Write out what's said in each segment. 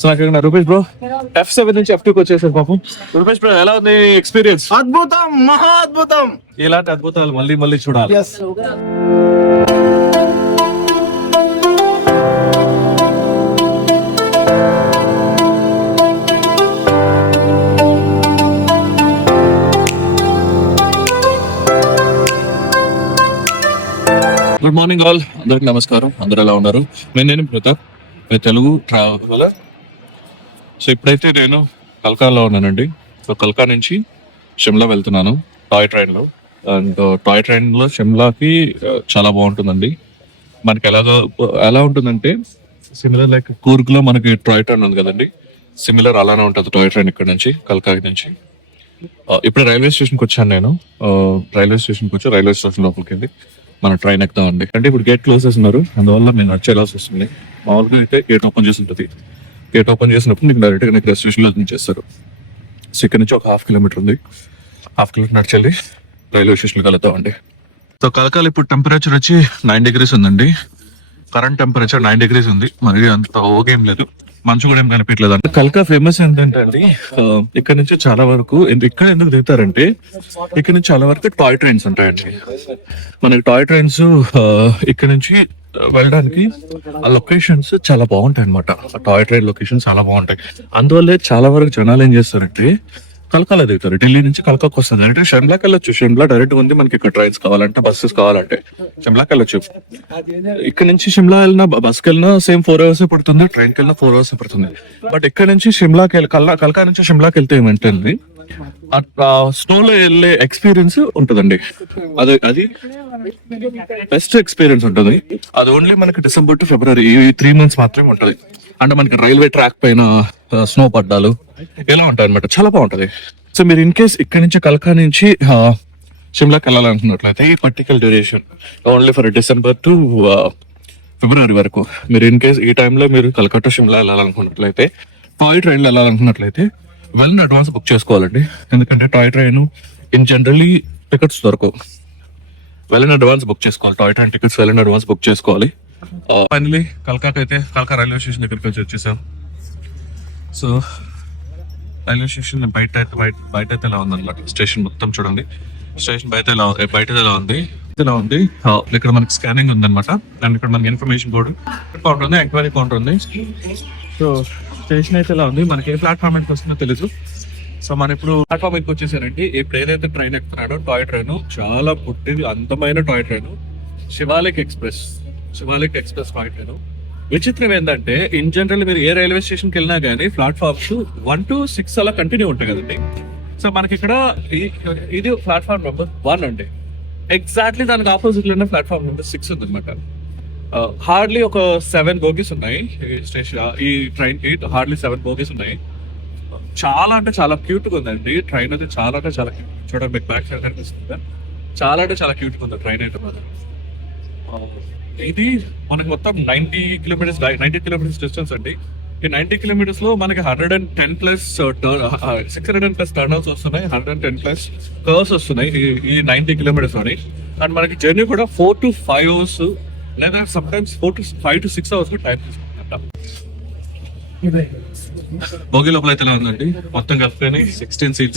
So నాకు Rupesh bro F7 నుంచి F2కి వచ్చేసారు పాపం. రూపేష్ బ్రో ఎలా ఉంది ఎక్స్పీరియన్స్? అద్భుతం, మహా అద్భుతం. ఇలాంటి అద్భుతాలు మళ్ళీ మళ్ళీ చూడాలి. గుడ్ మార్నింగ్ ఆల్, అందరికి నమస్కారం. అందరూ ఎలా ఉన్నారు? నేను ప్రతాప్, తెలుగు ట్రావెలర్. సో ఇప్పుడైతే నేను కల్కాలో ఉన్నానండి. సో కల్కా నుంచి షిమ్లా వెళ్తున్నాను టాయ్ ట్రైన్లో. అండ్ టాయ్ ట్రైన్లో షిమ్లాకి చాలా బాగుంటుందండి. మనకి ఎలా ఉంటుందంటే సిమిలర్ లైక్ కూర్గ్లో మనకి టాయ్ ట్రైన్ ఉంది కదండి, సిమిలర్ అలానే ఉంటుంది టాయ్ ట్రైన్ ఇక్కడ నుంచి కల్కాకి నుంచి. ఇప్పుడు రైల్వే స్టేషన్కి వచ్చాను నేను. రైల్వే స్టేషన్ లోపలికి వెళ్ళి మన ట్రైన్ ఎక్కుతామండి. అంటే ఇప్పుడు గేట్ క్లోజ్ చేస్తున్నారు, అందువల్ల నేను నడిచేలాల్సి వస్తుంది. మామూలుగా అయితే గేట్ ఓపెన్ చేసి ఉంటుంది. గేట్ ఓపెన్ చేసినప్పుడు నీకు డైరెక్ట్గా నీకు స్టేషన్లో దించేస్తారు. సో ఇక్కడ నుంచి ఒక 1/2 కిలోమీటర్ ఉంది. 1/2 కిలోమీటర్ నడిచెళ్ళి రైల్వే స్టేషన్కి వెళ్తామండి. సో కలకాల ఇప్పుడు టెంపరేచర్ వచ్చి 9 degrees ఉందండి. కరెంట్ టెంపరేచర్ 9 degrees ఉంది. మరి అంత ఓకేం లేదు, మంచు కూడా ఏం కనిపించలేదు. అంటే కల్కా ఫేమస్ ఏంటంటే అండి, ఇక్కడ నుంచి చాలా వరకు ఇక్కడ ఎందుకు దిగుతారంటే ఇక్కడ నుంచి చాలా వరకు టాయ్ ట్రైన్స్ ఉంటాయండి. మనకి టాయ్ ట్రైన్స్ ఇక్కడ నుంచి వెళ్ళడానికి ఆ లొకేషన్స్ చాలా బాగుంటాయి అనమాట. ఆ టాయ్ ట్రైన్ లొకేషన్స్ చాలా బాగుంటాయి. అందువల్లే చాలా వరకు జనాలు ఏం చేస్తారంటే కల్కాలో దిగుతారు. ఢిల్లీ నుంచి కల్కాకి వస్తుంది. అంటే షిమ్లాకి వెళ్ళొచ్చు. షిమ్లా డైరెక్ట్ ఉంది మనకి. ఇక్కడ ట్రైన్స్ కావాలంటే, బస్సెస్ కావాలంటే షిమ్లాకి వెళ్ళొచ్చు. ఇక్కడ నుంచి షిమ్లా వెళ్ళినా, బస్కి వెళ్ళినా సేమ్ 4 hours పడుతుంది. ట్రైన్కి వెళ్ళినా 4 hours పడుతుంది. బట్ ఇక్కడ నుంచి షిమ్లాకి కల్కా నుంచి షిమ్లాకి వెళ్తే ఏమంటుంది, స్నోలో వెళ్ళే ఎక్స్పీరియన్స్ ఉంటుందండి. అది బెస్ట్ ఎక్స్పీరియన్స్ ఉంటుంది. అది ఓన్లీ మనకి December to February ఈ 3 months మాత్రమే ఉంటుంది. అంటే మనకి రైల్వే ట్రాక్ పైన స్నో పడ్డాలు ఎలా ఉంటాయి అనమాట. చాలా బాగుంటది. సో మీరు ఇన్ కేస్ ఇక్కడ నుంచి కల్కా నుంచి షిమ్లాకి వెళ్ళాలనుకున్నట్లయితే ఈ particular duration only for December to February వరకు. మీరు ఇన్ కేస్ ఈ టైంలో మీరు కల్కా టు షిమ్లా వెళ్ళాలనుకున్నట్లయితే, టాయ్ ట్రైన్లో వెళ్ళాలనుకున్నట్లయితే వెల్ అడ్వాన్స్ బుక్ చేసుకోవాలండి. ఎందుకంటే toy train in generally tickets దొరకవు. వెల్ అడ్వాన్స్ బుక్ చేసుకోవాలి. Toy train tickets well advance book చేసుకోవాలి. ఫైనలీ కల్కాకి అయితే కల్కా రైల్వే స్టేషన్ దగ్గరికి వచ్చేసాం. సో రైల్వే స్టేషన్ బయట అయితే ఎలా ఉందన్నమాట. స్టేషన్ మొత్తం చూడండి. స్టేషన్ బయట ఎలా ఉంది. ఇక్కడ మనకి స్కానింగ్ ఉందన్నమాట. అండ్ ఇక్కడ మనకి ఇన్ఫర్మేషన్ బోర్డు కౌంటర్ ఉంది, ఎంక్వైరీ కౌంటర్ ఉంది. సో స్టేషన్ అయితే ఎలా ఉంది. మనకి ఏ ప్లాట్ఫామ్ అయితే వస్తుందో తెలుసు. సో మనం ఇప్పుడు ప్లాట్ఫామ్ ఎక్కువ వచ్చేసారండి. ఇప్పుడు ఏదైతే ట్రైన్ ఎక్కుతున్నాడో టాయ్ ట్రైన్, చాలా పుట్టింది అందమైన toy train, Shivalik express toy train. విచిత్రం ఏంటంటే ఇన్ జనరల్ మీరు ఏ రైల్వే స్టేషన్కి వెళ్ళినా కానీ ప్లాట్ఫామ్స్ 1 to 6 అలా కంటిన్యూ ఉంటాయి కదండి. సో మనకి ఇక్కడ ఇది ప్లాట్ఫామ్ నెంబర్ 1 అండి. ఎగ్జాక్ట్లీ దానికి ఆపోజిట్ లోనే ప్లాట్ఫామ్ నెంబర్ 6 ఉంది అనమాట. హార్డ్లీ ఒక 7 bogies ఉన్నాయి ఈ స్టేషన్. ఈ ట్రైన్ కి హార్డ్లీ 7 bogies ఉన్నాయి. చాలా అంటే చాలా క్యూట్ గా ఉందండి ట్రైన్ అయితే. చాలా అంటే చాలా చూడండి, మీకు బ్యాక్ సైడ్ కనిపిస్తుంది. చాలా అంటే చాలా క్యూట్ గా ఉంది ట్రైన్ అయితే. ఇది మనకి మొత్తం 90 kilometers డిస్టెన్స్ అండి. ఈ 90 kilometers లో మనకి 110 plus 610 plus టర్నల్స్ వస్తున్నాయి, 110 plus కర్వ్స్ వస్తున్నాయి ఈ 90 kilometers లోని. అండ్ మనకి జర్నీ కూడా 4 to 5 hours లేదా some times 5 to 6 hours time తీసుకుంటాం. బోగి లోపల అయితే ఎలా ఉందండి, మొత్తం కలిపి 16 seats.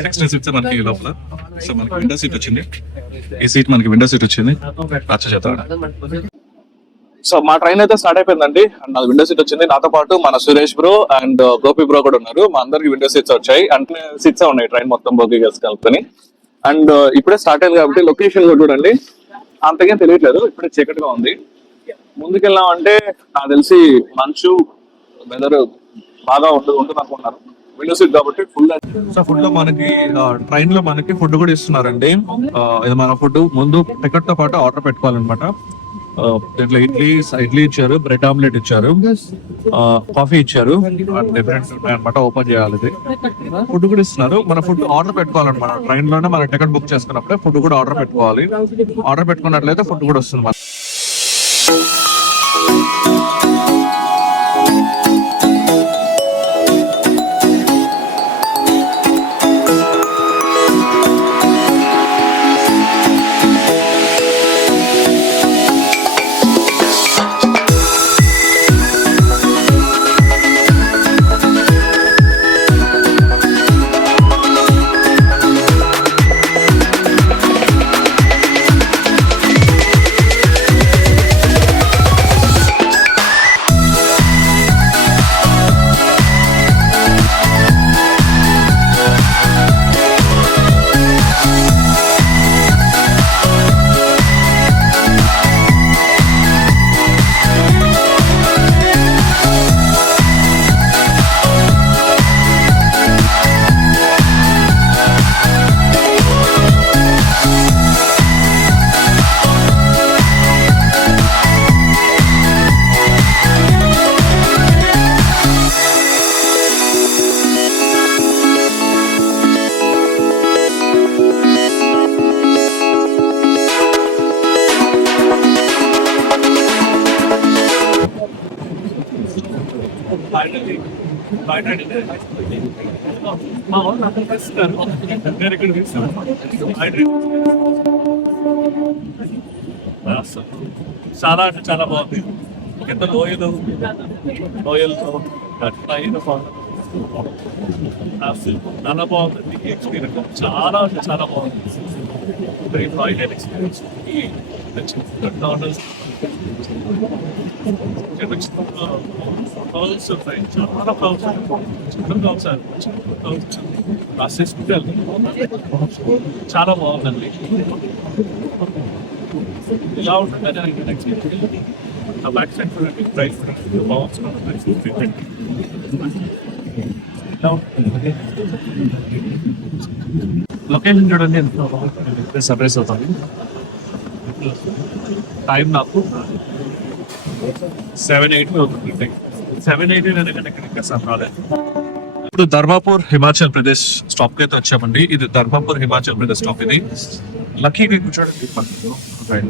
16 seats మనకి లోపల. సో మనకి విండో సీట్ వచ్చింది. ఈ సీట్ మనకి విండో సీట్ వచ్చింది. సో మా ట్రైన్ అయితే స్టార్ట్ అయిపోయిందండి. అండ్ నాకు విండో సీట్ వచ్చింది. నాతో పాటు మన Suresh bro and Gopi bro కూడా ఉన్నారు. మా అందరికి విండో సీట్స్ వచ్చాయి. అంటే సీట్స్ ఉన్నాయి ట్రైన్ మొత్తం బోగి గేస్ కలుపుకొని. అండ్ ఇప్పుడే స్టార్ట్ అయింది కాబట్టి లొకేషన్ కూడా చూడండి, అంతగా తెలియట్లేదు. ఇప్పుడే చీకటిగా ఉంది. ముందుకెళ్ళామంటే నాకు తెలిసి మంచు వెదర్ బాగా ఉంటుంది అనుకుంటున్నాను. విండో సీట్ కాబట్టి ఫుల్. సో ఫుడ్ లో మనకి ట్రైన్ లో మనకి ఫుడ్ కూడా ఇస్తున్నారండి. ఇది మన ఫుడ్ ముందు టికెట్ తో పాటు ఆర్డర్ పెట్టుకోవాలన్నమాట. దీంట్లో ఇడ్లీ ఇచ్చారు, బ్రెడ్ ఆమ్లెట్ ఇచ్చారు, కాఫీ ఇచ్చారు. డిఫరెంట్ అనమాట. ఓపెన్ చేయాలి. ఇది ఫుడ్ కూడా ఇస్తున్నారు. మన ఫుడ్ ఆర్డర్ పెట్టుకోవాలన్నమాట. ట్రైన్ లోనే మన టికెట్ బుక్ చేసుకున్నప్పుడే ఫుడ్ కూడా ఆర్డర్ పెట్టుకోవాలి. ఆర్డర్ పెట్టుకున్నట్లయితే ఫుడ్ కూడా వస్తుంది. మా వాళ్ళు అక్కడ తీస్తున్నారు, నేను ఇక్కడ తీస్తాను. చాలా అంటే చాలా బాగుంది. కింద లోయలతో చాలా బాగుంది ఎక్స్పీరియన్స్. చాలా అంటే చాలా బాగుంది. ఎక్స్పీరియన్స్ చాలా బాగుందండి. ఇలా ఉంటుంది బ్యాక్ సైడ్ చూడండి, ప్రైస్ బాగుంది. లొకేషన్ చూడండి ఎంత సర్ప్రైజ్ అవుతుంది. టైం నాకు 7:80 అవుతుంది. 7:80 నేను ఇక్కడ సార్ రాలేదు. ఇప్పుడు ధర్మాపూర్ హిమాచల్ ప్రదేశ్ స్టాప్ కి అయితే వచ్చామండి. ఇది ధర్మాపూర్ హిమాచల్ ప్రదేశ్ స్టాప్. ఇది లక్కీగా కూర్చోండి.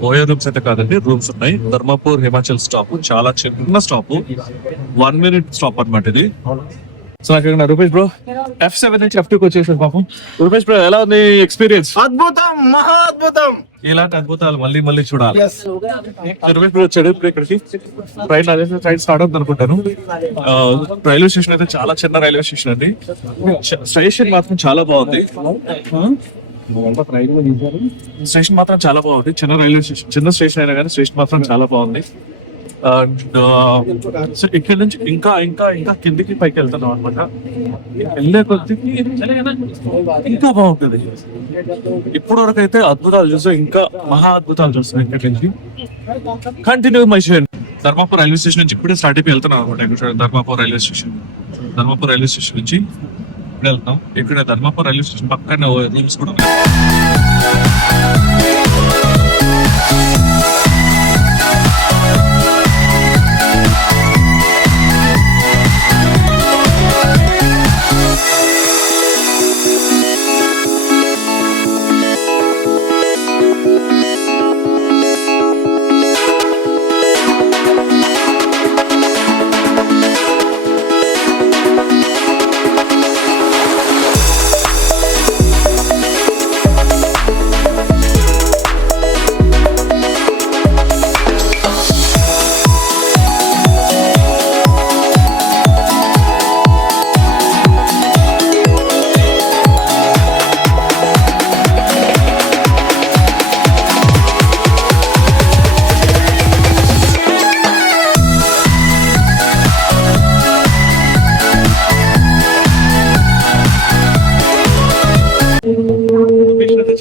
ఓయో రూమ్స్ అయితే కాదండి, రూమ్స్ ఉన్నాయి. ధర్మాపూర్ హిమాచల్ స్టాప్ చాలా చిన్న స్టాప్, 1 minute స్టాప్ అన్నమాట ఇది. సో నాకు రూపేష్ బ్రో F7 నుంచి F2కి వచ్చేసారు పాపం. రూపేష్ బ్రో ఎలా ఉంది ఎక్స్పీరియన్స్? అద్భుతం, మహా అద్భుతం. ఇలాంటి అద్భుతాలు మళ్ళీ మళ్ళీ చూడాలి. Yes. రూపేష్ బ్రో వచ్చాడు ఇప్పుడు ఇక్కడికి. ట్రైన్ స్టార్ట్ అవుతుంది అనుకుంటాను. రైల్వే స్టేషన్ అయితే చాలా చిన్న రైల్వే స్టేషన్ అండి. స్టేషన్ మాత్రం చాలా బాగుంది. స్టేషన్ మాత్రం చాలా బాగుంది. చిన్న రైల్వే స్టేషన్, చిన్న స్టేషన్ అయినా కానీ స్టేషన్ మాత్రం చాలా బాగుంది. అండ్ సో ఇక్కడ నుంచి ఇంకా ఇంకా ఇంకా కిందికి పైకి వెళ్తున్నాం అనమాట. వెళ్ళే కొద్దికి ఇంకా బాగుంటుంది. ఇప్పుడు వరకు అయితే అద్భుతాలు చూస్తాం, ఇంకా మహా అద్భుతాలు చూస్తాం ఇక్కడ నుంచి. Continue my show. Dharmapur railway station నుంచి ఇప్పుడే స్టార్ట్ అయిపోయి వెళ్తున్నాం అనమాట. ధర్మాపూర్ రైల్వే స్టేషన్ నుంచి ఇప్పుడు వెళ్తాం. ఇక్కడ ధర్మాపూర్ రైల్వే స్టేషన్ పక్కన రూమ్స్ కూడా ఉన్నాయి.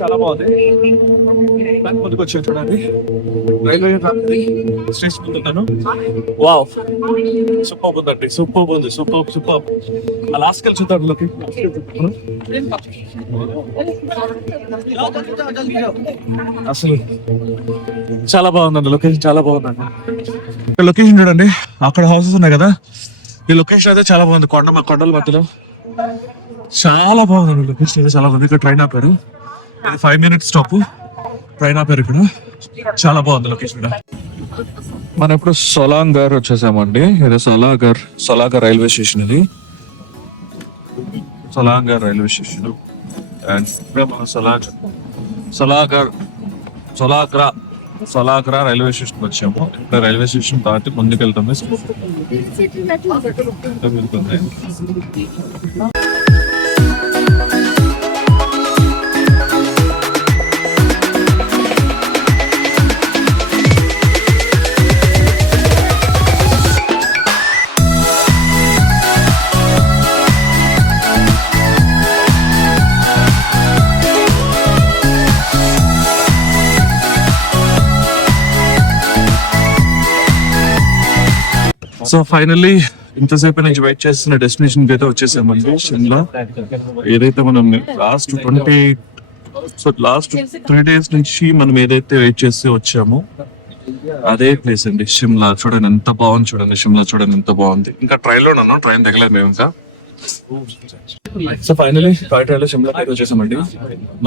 చాలా బాగుంది. ముందుకు వచ్చాను చూడండి, రైల్వే స్టేషన్ ముందున్నాను. వావ్, సూపర్ ఉందండి, సూపర్ ఉంది, సూపర్. ఆ లాస్ట్ కెళ్ళి చూద్దాం లోకి. అసలు చాలా బాగుందండి లొకేషన్, చాలా బాగుందండి. లొకేషన్ చూడండి, అక్కడ హౌసెస్ ఉన్నాయి కదా. ఈ లొకేషన్ అయితే చాలా బాగుంది. కొండల మధ్యలో చాలా బాగుంది లొకేషన్ అయితే చాలా బాగుంది. ఇక్కడ ట్రైన్ ఆపారు, ఇది 5 minute స్టాప్. ట్రైన్ ఆపారు ఇక్కడ, చాలా బాగుంది లొకేషన్. మనం ఇప్పుడు సోలాంగర్ వచ్చేసామండి. ఇది సోలాంగర్ రైల్వే స్టేషన్. ఇది సోలాంగర్ రైల్వే స్టేషన్. అండ్ ఇప్పుడే మనం సోలాగ్రా రైల్వే స్టేషన్ వచ్చాము. ఇక్కడ రైల్వే స్టేషన్ దాటి ముందుకు వెళ్తుంది. సో ఫైనల్లీ ఇంతసేపు నుంచి వెయిట్ చేస్తున్న డెస్టినేషన్ అయితే వచ్చేసామండి, షిమ్లా. ఏదైతే మనం లాస్ట్ 3 days నుంచి మనం ఏదైతే వెయిట్ చేసి వచ్చామో అదే ప్లేస్ అండి, షిమ్లా. చూడండి ఎంత బాగుంది, షిమ్లా చూడండి ఎంత బాగుంది. ఇంకా ట్రైన్ లో ఉన్నాను, ట్రైన్ దిగలేదు మేము ఇంకా. సో ఫైనల్లీ టాయ్ ట్రైన్ లో షిమ్లా అయితే వచ్చేసామండి.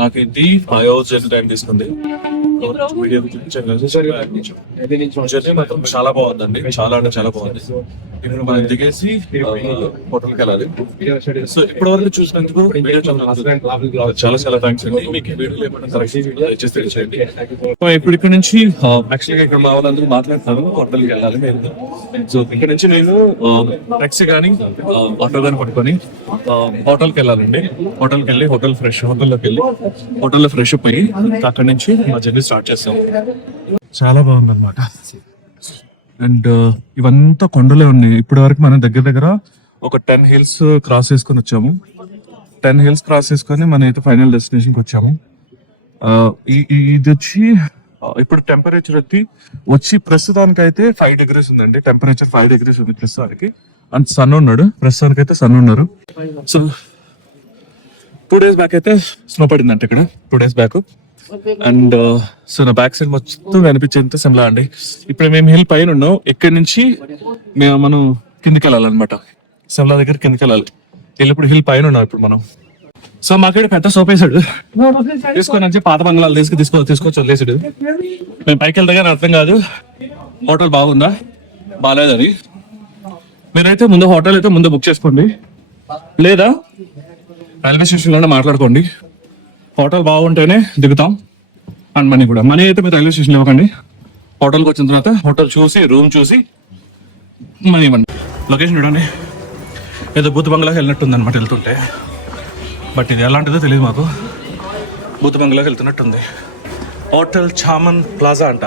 నాకు ఇది 5 hours జర్నీ టైం తీసుకుంది. వీడియో జర్నీ మాత్రం చాలా బాగుందండి, చాలా అంటే చాలా బాగుంది. ఇప్పుడు మనం దిగేసి హోటల్కి వెళ్ళాలి. సో ఇప్పటి వరకు చూసినందుకు వీడియో చాలా చాలా థ్యాంక్స్ అండి. మీకు ఈ వీడియోలో ఏమైనా దయచేసి తెలియచేయండి. ఇప్పుడు ఇక్కడ నుంచి యాక్చువల్గా ఇక్కడ మా వాళ్ళందరూ మాట్లాడుతున్నారు, హోటల్కి వెళ్ళాలి మేము. సో ఇక్కడ నుంచి నేను టాక్సీ కానీ ఆటో కానీ పట్టుకొని హోటల్కి వెళ్ళాలండి. హోటల్కి వెళ్ళి హోటల్లో ఫ్రెష్ అప్ అయ్యి అక్కడ నుంచి మా జర్నీ స్టార్ట్ చేస్తాం. చాలా బాగుంది అనమాట. అండ్ ఇవంతా కొండలే ఉన్నాయి. ఇప్పటి వరకు మనం దగ్గర ఒక 10 hills క్రాస్ చేసుకొని వచ్చాము. 10 hills క్రాస్ చేసుకొని మనం అయితే ఫైనల్ డెస్టినేషన్కి వచ్చాము. ఇది వచ్చి ఇప్పుడు టెంపరేచర్ వచ్చి ప్రస్తుతానికి అయితే 5 degrees ఉందండి. టెంపరేచర్ 5 degrees ఉంది ప్రస్తుతానికి. అండ్ సన్ ఉన్నాడు, ప్రస్తుతానికి అయితే సన్ ఉన్నారు. సో 2 days బ్యాక్ అయితే స్నో పడిందంట ఇక్కడ, 2 days బ్యాక్. అండ్ సో నా బ్యాక్ సైడ్ మొత్తం కనిపించేంత సిమ్లా అండి. ఇప్పుడు మేము హిల్ పైన ఉన్నాం, ఇక్కడి నుంచి మనం కిందికి వెళ్ళాలన్నమాట. సిమ్లా దగ్గర కిందికి వెళ్ళాలి. ఇప్పుడు హిల్ పైన ఉన్నాం ఇప్పుడు మనం. సో మాకేడు పెద్ద సోపేసాడు తీసుకొని వచ్చి పాత బంగ్లాలు తీసుకొచ్చి వదిలేసాడు. మేము పైకి వెళ్తే కానీ అర్థం కాదు హోటల్ బాగుందా బాగాలేదని. మీరైతే ముందు హోటల్ అయితే ముందు బుక్ చేసుకోండి, లేదా రైల్వే స్టేషన్లోనే మాట్లాడుకోండి. హోటల్ బాగుంటేనే దిగుతాం. అండ్ మనీ అయితే మీరు రైల్వే స్టేషన్ ఇవ్వకండి. హోటల్కి వచ్చిన తర్వాత హోటల్ చూసి రూమ్ చూసి మనీ ఇవ్వండి. లొకేషన్ చూడండి, ఏదో బూత్ బంగ్లాకి వెళ్ళినట్టుంది అనమాట వెళ్తుంటే. బట్ ఇది ఎలాంటిదో తెలియదు మాకు. బూత్ బంగ్లాకి వెళ్తున్నట్టుంది. హోటల్ చామన్ ప్లాజా అంట,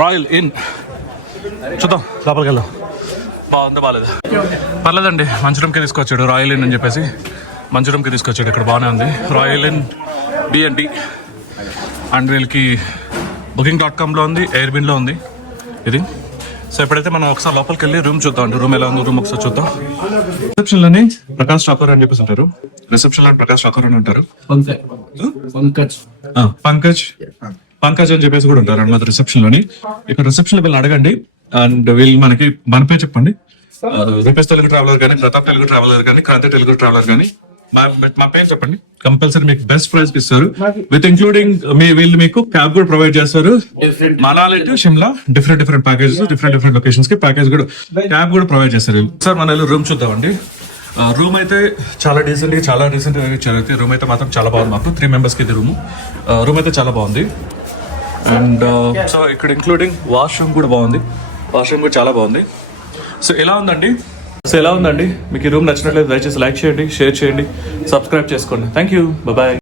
రాయల్ ఇన్. చూద్దాం లోపలికి వెళ్దాం. బాగుందా బాగాలేదా? పర్లేదండి, మంచి రూమ్కి తీసుకొచ్చాడు రాయల్ ఇన్ అని చెప్పేసి. మంచి రూమ్కి తీసుకొచ్చాడు. ఇక్కడ బాగానే ఉంది రాయల్ ఇన్ B&B. అండ్ వీళ్ళకి booking.comలో ఉంది, ఎయిర్బిన్లో ఉంది ఇది. సో ఇప్పుడైతే మనం ఒకసారి లోపలికి వెళ్ళి రూమ్ చూద్దాం అండి. రూమ్ ఎలా ఉంది, రూమ్ ఒకసారి చూద్దాం. రిసెప్షన్లోని ప్రకాష్ ఠాకూర్ అని చెప్పేసి ఉంటారు. రిసెప్షన్లో ప్రకాష్ ఠాకూర్ అని ఉంటారు. పంకజ్ అని చెప్పేసి కూడా ఉంటారు అన్నమాట రిసెప్షన్లోని. ఇక్కడ రిసెప్షన్లో వీళ్ళని అడగండి. అండ్ వీళ్ళు మనకి మన పేరు చెప్పండి. రూపేష్ తెలుగు ట్రావెలర్ కానీ, ప్రతాప్ తెలుగు ట్రావెలర్ కానీ, క్రాంతి తెలుగు ట్రావెలర్ కానీ మా పేరు చెప్పండి. కంపల్సరీ మీకు బెస్ట్ ప్రైస్ ఇస్తారు. విత్ ఇంక్లూడింగ్ వీళ్ళు మీకు క్యాబ్ కూడా ప్రొవైడ్ చేస్తారు. Manali to Shimla different packages, different locations కి ప్యాకేజ్ కూడా క్యాబ్ కూడా ప్రొవైడ్ చేస్తారు. సార్ మన రూమ్ చూద్దామండి. రూమ్ అయితే చాలా డీసెంట్ గా ఇచ్చారు. రూమ్ అయితే మాత్రం చాలా బాగుంది. మాకు 3 members కి ఇది రూమ్ అయితే చాలా బాగుంది. అండ్ సో ఇక్కడ ఇంక్లూడింగ్ వాష్రూమ్ కూడా బాగుంది. వాష్రూమ్ కూడా చాలా బాగుంది. సో ఎలా ఉందండి మీకు ఈ రూమ్ నచ్చినట్లయితే దయచేసి లైక్ చేయండి, షేర్ చేయండి, సబ్స్క్రైబ్ చేసుకోండి. Thank you, bye.